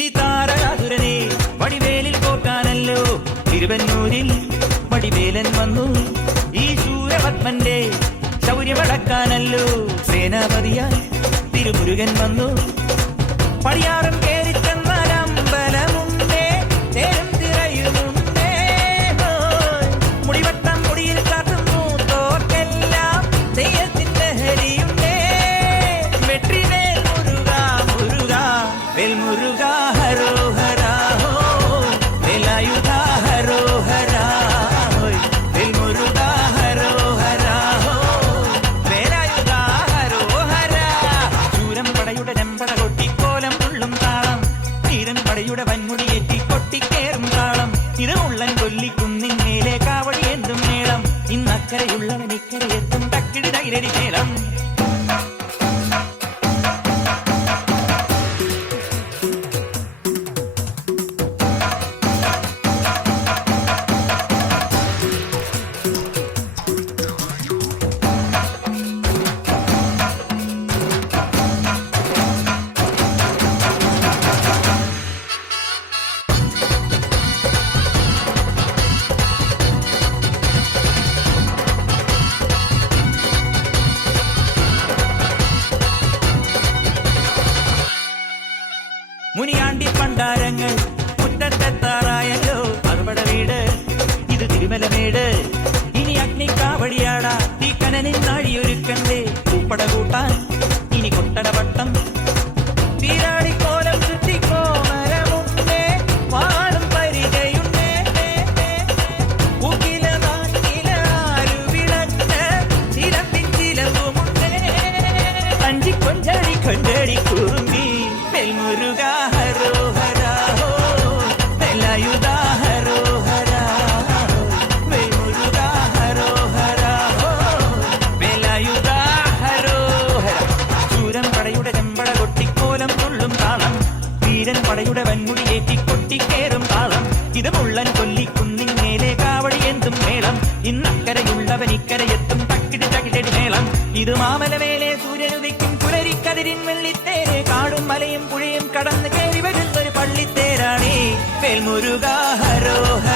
ഈ താരകാസുരനെ വടിവേലിൽ കോർക്കാനല്ലോ തിരുവന്നൂരിൽ വടിവേലൻ വന്നു. ഈ ശൂരപത്മന്റെ ശൗര്യമടക്കാനല്ലോ സേനാപതിയായി തിരുമുരുകൻ വന്നു. പടിയാറും കേറിച്ചെന്നാൽ അമ്പലമുണ്ടേ, തേരും തിറയുമുണ്ടേ, മുടിവട്ടം മുടിയിൽ കാട്ടുന്നു തോർക്കെല്ലാം തെയ്യത്തിന്റെ ഹരിയുണ്ടേ. വെട്രിവേൽ മുരുക മുരുക വേൽ മുരുക ഹരോഹരാ വേലായുധ ഹരോഹരാ വേൽ മുരുക ഹരോഹരാ വേലായുധ ഹരോഹരാ. ശൂരം പടയുടെ രമ്പട കൊട്ടിക്കോലം ഉള്ളും താളം, വീരൻ പടയുടെ വൻമുടിയേറ്റി കൊട്ടിക്കേറും താളം. ഇത് ഉള്ളൻ കൊല്ലിക്കുന്നിൻ മേലെ കാവടി എന്തും മേളം. ഇന്നക്കരയുള്ളവൻ ഇക്കരയെത്തും തക്കിടി തൈരടി മേളം. മുനിയാണ്ടി പണ്ടാരങ്ങൾ മുറ്റത്തെത്താറായല്ലോ, അറുപട വീട് ഇത് തിരുമലമേട്. ഇനി അഗ്നിക്കാവടിയാടാ തീക്കനനിൻ നാഴിയൊരുക്കണ്ടേ, പൂപ്പട കൂട്ടാൻ ഇനി കൊട്ടടവട്ടം. തീരാടിക്കോലം ചുറ്റിക്കോമരമുണ്ടേ, വാളും പരിചയുണ്ടേ, പൂക്കില നാട്ടില ആരുവിളക്ക് ചിലമ്പിൻ ചിലമ്പുമുണ്ടേ. അഞ്ചി കൊഞ്ചടി കൊഞ്ചടി കുറുമ്പി മുരുക ഹരോഹരാ വേലായുധ ഹരോഹരാ വേൽമുരുക ഹരോഹരാ വേലായുധ ഹരോഹര. ശൂരൻ പടയുടെ ചെമ്പട കൊട്ടിക്കോലം തുള്ളും താളം, വീരൻ പടയുടെ വൻമുടിയേറ്റി കൊട്ടിക്കേറും താളം. ഇത് മുള്ളൻ കൊല്ലിക്കുന്നിൻ മേലെ കാവടി എന്തും മേളം. ഇന്നക്കരയുള്ളവൻ ഇക്കരയെത്തും തക്കിടി തകിടടി മേളം. ഇത് മാമലമേലെ സൂര്യനുദിക്കും പുലരിക്കതിരിൻ വെള്ളിത്തേരെ, കാടും മലയും പുഴയും കടന്ന് കയറി വരുന്നൊരു പള്ളിത്തേരാണേ വേൽമുരുക ഹരോഹര